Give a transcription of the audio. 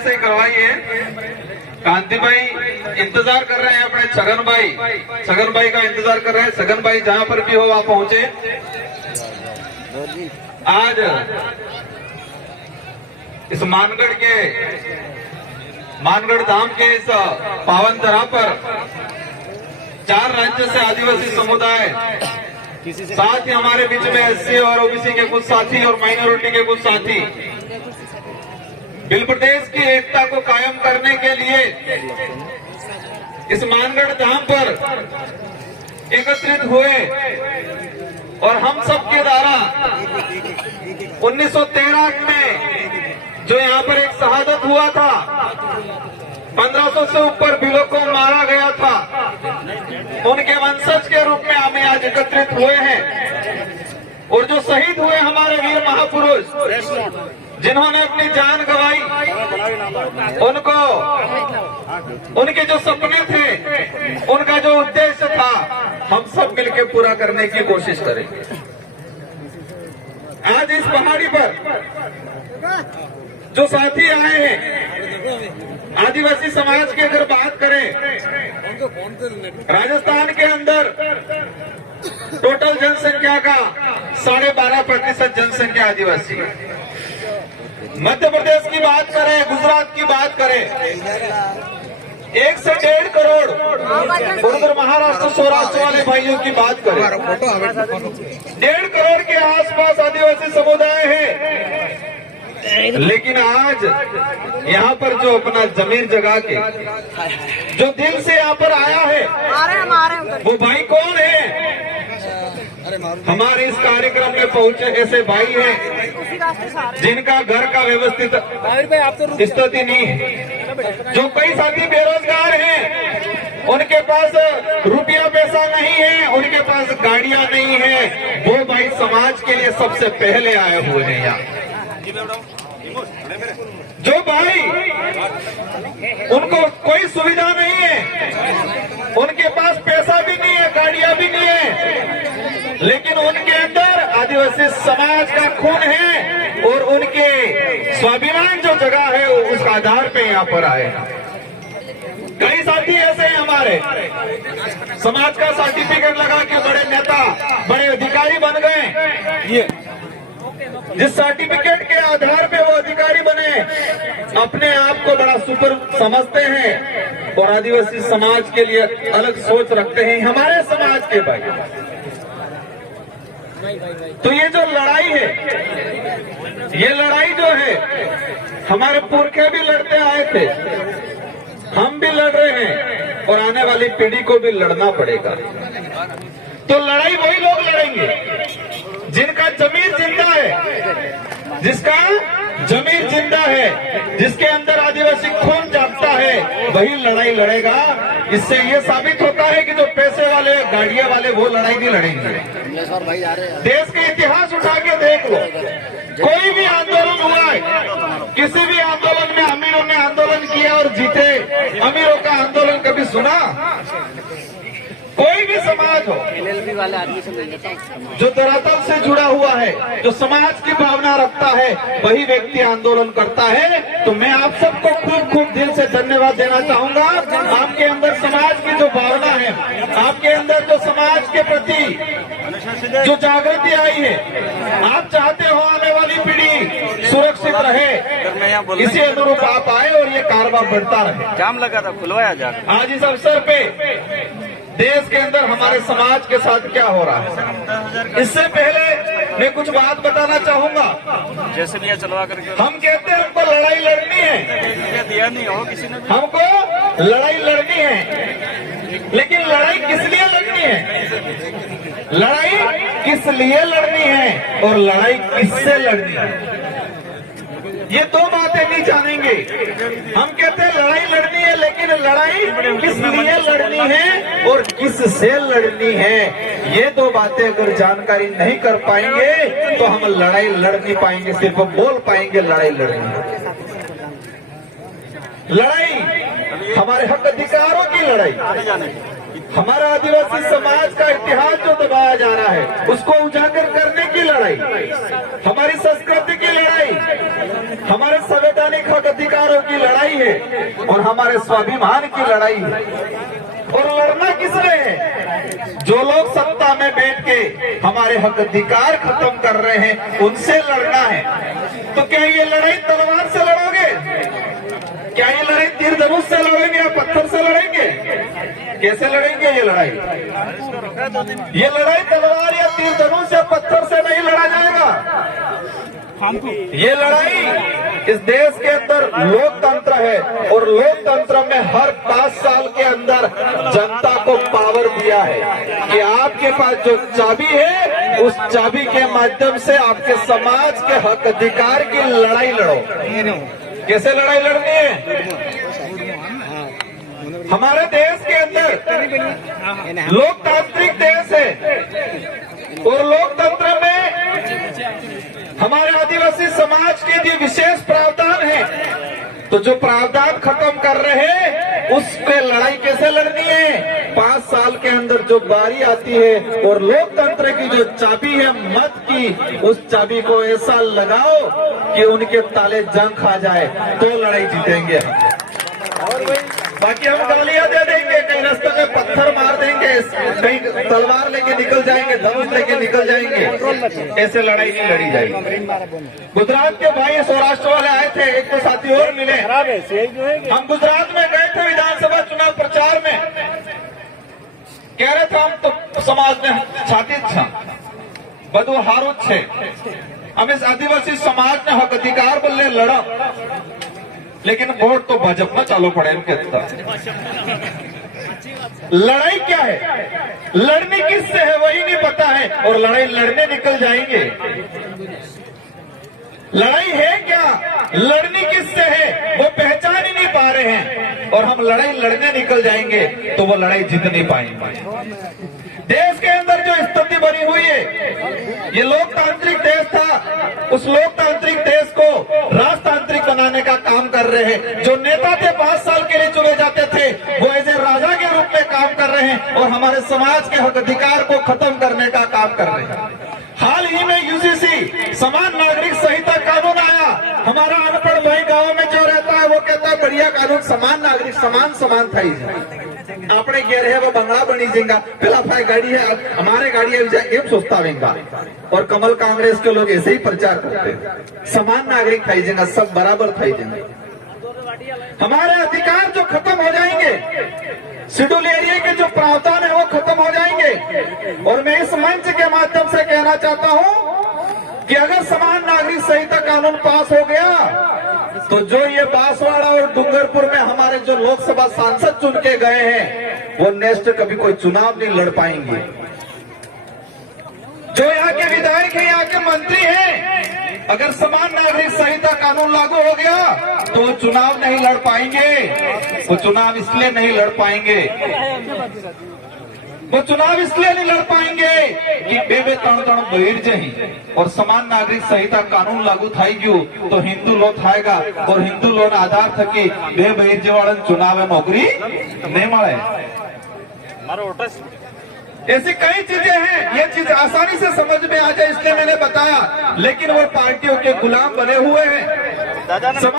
यहाँ से करवाइए। कांति भाई इंतजार कर रहे हैं अपने छगन भाई का इंतजार कर रहे हैं। छगन भाई जहाँ पर भी हो वहाँ पहुंचे। आज इस मानगढ़ धाम के इस पावन धरा पर 4 राज्य से आदिवासी समुदाय, साथ ही हमारे बीच में एससी और ओबीसी के कुछ साथी और माइनॉरिटी के कुछ साथी बिल प्रदेश की एकता को कायम करने के लिए इस मानगढ़ धाम पर एकत्रित हुए और हम सब के द्वारा 1913 में जो यहाँ पर एक शहादत हुआ था, 1500 से ऊपर बिलों को मारा गया था, उनके वंशज के रूप में हम आज एकत्रित हुए हैं। और जो शहीद हुए हमारे वीर महापुरुष जिन्होंने अपनी जान गंवाई, उनके जो सपने थे, उनका जो उद्देश्य था, हम सब मिलकर पूरा करने की कोशिश करेंगे। आज इस पहाड़ी पर जो साथी आए हैं, आदिवासी समाज की अगर बात करें, राजस्थान के अंदर टोटल जनसंख्या का 12.5% जनसंख्या आदिवासी है। मध्य प्रदेश की बात करें, गुजरात की बात करें, 1 से 1.5 करोड़, और उधर महाराष्ट्र सौराष्ट्र वाले भाइयों की बात करें, 1.5 करोड़ के आसपास आदिवासी समुदाय है। लेकिन आज यहाँ पर जो अपना जमीर जगा के जो दिल से यहाँ पर आया है, वो भाई कौन है? हमारे इस कार्यक्रम में पहुंचे ऐसे भाई हैं जिनका घर का व्यवस्थित स्थिति नहीं है, जो कई साथी बेरोजगार हैं, उनके पास रुपया पैसा नहीं है, उनके पास गाड़ियां नहीं है, वो भाई समाज के लिए सबसे पहले आए हुए हैं यहाँ। जो भाई उनको कोई सुविधा नहीं है, उनके पास पैसा भी नहीं है, गाड़ियां भी नहीं है, लेकिन उनके अंदर आदिवासी समाज का खून है और उनके स्वाभिमान जो जगह है उस आधार पे यहाँ पर आए। कई साथी ऐसे हैं हमारे, समाज का सर्टिफिकेट लगा के बड़े नेता, बड़े अधिकारी बन गए। जिस सर्टिफिकेट के आधार पे वो अधिकारी बने, अपने आप को बड़ा सुपर समझते हैं और आदिवासी समाज के लिए अलग सोच रखते हैं हमारे समाज के भाई। तो ये जो लड़ाई है, ये लड़ाई जो है, हमारे पुरखे भी लड़ते आए थे, हम भी लड़ रहे हैं और आने वाली पीढ़ी को भी लड़ना पड़ेगा। तो लड़ाई वही लोग लड़ेंगे जिनका जमीर जिंदा है, जिसका जमीर जिंदा है, जिसके अंदर आदिवासी खून जागता है, वही लड़ाई लड़ेगा। इससे ये साबित होता है कि जो पैसे वाले, गाड़ियां वाले, वो लड़ाई नहीं लड़ेंगे। देश के इतिहास उठा के देख लो, कोई भी आंदोलन हुआ है, किसी भी आंदोलन में अमीरों ने आंदोलन किया और जीते, अमीरों का आंदोलन कभी सुना? कोई भी समाज हो वाले आदमी से जो धरातल से जुड़ा हुआ है, जो समाज की भावना रखता है, वही व्यक्ति आंदोलन करता है। तो मैं आप सबको खूब दिल से धन्यवाद देना चाहूंगा। आपके अंदर समाज की जो भावना है, आपके अंदर जो समाज के प्रति जो जागृति आई है, आप चाहते हो आने वाली पीढ़ी सुरक्षित रहे, इसी अनुरूप आप आए और ये कारवां बढ़ता रहे। जाम लगा था, खुलवाया जा। आज इस अवसर पे देश के अंदर हमारे समाज के साथ क्या हो रहा है, इससे पहले मैं कुछ बात बताना चाहूंगा। जैसे भी चलवा करके हम कहते हैं हमको लड़ाई लड़नी है, दिया नहीं हो किसी ने, हमको लड़ाई लड़नी है, लेकिन लड़ाई किस लिए लड़नी है? लड़ाई किस लिए लड़नी है और लड़ाई किससे लड़नी है, ये दो बातें नहीं जानेंगे। हम कहते हैं लड़ाई लड़नी है, लेकिन लड़ाई किस लिए लड़नी है और किससे लड़नी है, ये दो बातें अगर जानकारी नहीं कर पाएंगे तो हम लड़ाई लड़ नहीं पाएंगे, सिर्फ बोल पाएंगे लड़ाई लड़नी है। लड़ाई हमारे हक अधिकारों की लड़ाई, हमारा आदिवासी समाज का इतिहास जो दबाया जा रहा है उसको उजागर करने की लड़ाई, हमारी संस्कृति की लड़ाई, हमारे संवैधानिक हक अधिकारों की लड़ाई है और हमारे स्वाभिमान की लड़ाई है। और लड़ना किसने है? जो लोग सत्ता में बैठ के हमारे हक अधिकार खत्म कर रहे हैं उनसे लड़ना है। तो क्या ये लड़ाई तलवार से लड़ोगे? क्या ये लड़ाई तीर धनुष से लड़ेंगे या पत्थर से लड़ेंगे? कैसे लड़ेंगे ये लड़ाई? ये लड़ाई तलवार या तीर धनुष या पत्थर से नहीं लड़ा जाएगा। ये लड़ाई इस देश के अंदर लोकतंत्र है और लोकतंत्र में हर 5 साल के अंदर जनता को पावर दिया है कि आपके पास जो चाबी है उस चाबी के माध्यम से आपके समाज के हक अधिकार की लड़ाई लड़ो। कैसे लड़ाई लड़नी है? हमारे देश के अंदर लोकतांत्रिक देश है और लोकतंत्र में हमारे आदिवासी समाज के लिए विशेष प्रावधान है। तो जो प्रावधान खत्म कर रहे हैं उस पे लड़ाई कैसे लड़नी है? 5 साल के अंदर जो बारी आती है और लोकतंत्र की जो चाबी है मत की, उस चाबी को ऐसा लगाओ कि उनके ताले जंग खा जाए, तो लड़ाई जीतेंगे। बाकी हम गालियां दे देंगे, कहीं रास्ते में पत्थर मार देंगे, कहीं तलवार लेके निकल जाएंगे, धनुष लेके निकल जाएंगे, ऐसे लड़ाई नहीं लड़ी जाएगी। गुजरात के भाई सौराष्ट्र वाले आए थे, एक तो साथी और मिले। हम गुजरात में गए थे विधानसभा चुनाव प्रचार में, कह रहे थे हम तो समाज में छाती छा બધું હારું જ છે, અમે આદિવાસી સમાજના હક અધિકાર બદલે લડા, लेकिन वोट तो भाजपा में चालू पड़े इनके। लड़ाई क्या है? लड़ने किससे है वही नहीं पता है और लड़ाई लड़ने निकल जाएंगे। लड़ाई है क्या, लड़नी किससे है वो पहचान ही नहीं पा रहे हैं और हम लड़ाई लड़ने निकल जाएंगे तो वो लड़ाई जीत नहीं पाएंगे। देश के अंदर जो स्थिति बनी हुई है, ये लोकतांत्रिक देश था, उस लोकतांत्रिक देश को राजतांत्रिक बनाने का काम कर रहे हैं। जो नेता थे 5 साल के लिए चुने जाते थे वो ऐसे राजा के रूप में काम कर रहे हैं और हमारे समाज के हक अधिकार को खत्म करने का काम कर रहे हैं। हाल ही में यूजीसी समान नागरिक संहिता कानून आया। हमारा अनपढ़ भाई गांव में जो रहता है वो कहता है बढ़िया कानून, समान नागरिक समान था ही अपने कह रहे हैं वो बंगला बनी जाएगा, पहला भाई गाड़ी है हमारे गाड़ी है सोचता रहेगा। और कमल कांग्रेस के लोग ऐसे ही प्रचार करते हैं, समान नागरिक था जाएगा, सब बराबर था जाएंगे। हमारे अधिकार जो खत्म हो जाएंगे, शेड्यूल एरिया के जो प्रावधान है वो खत्म हो जाएंगे। और मैं इस मंच के माध्यम से कहना चाहता हूं कि अगर समान नागरिक संहिता कानून पास हो गया तो जो ये बांसवाड़ा और डूंगरपुर में हमारे जो लोकसभा सांसद चुन के गए हैं वो नेक्स्ट कभी कोई चुनाव नहीं लड़ पाएंगे। जो यहाँ के विधायक हैं, यहाँ के मंत्री हैं, अगर समान नागरिक संहिता कानून लागू हो गया तो वो चुनाव नहीं लड़ पाएंगे। वो चुनाव इसलिए नहीं लड़ पाएंगे, वो चुनाव इसलिए नहीं लड़ पाएंगे कि बेबे तण बहिर जही और समान नागरिक संहिता कानून लागू थाई गयु तो हिंदू लो थाएगा और हिंदू लो आधार थकी बे बहिर जेवाड़न चुनाव में नौकरी नहीं मिले। ऐसी कई चीजें हैं, ये चीज आसानी से समझ में आ जाए इसलिए मैंने बताया, लेकिन वो पार्टियों के गुलाम बने हुए हैं।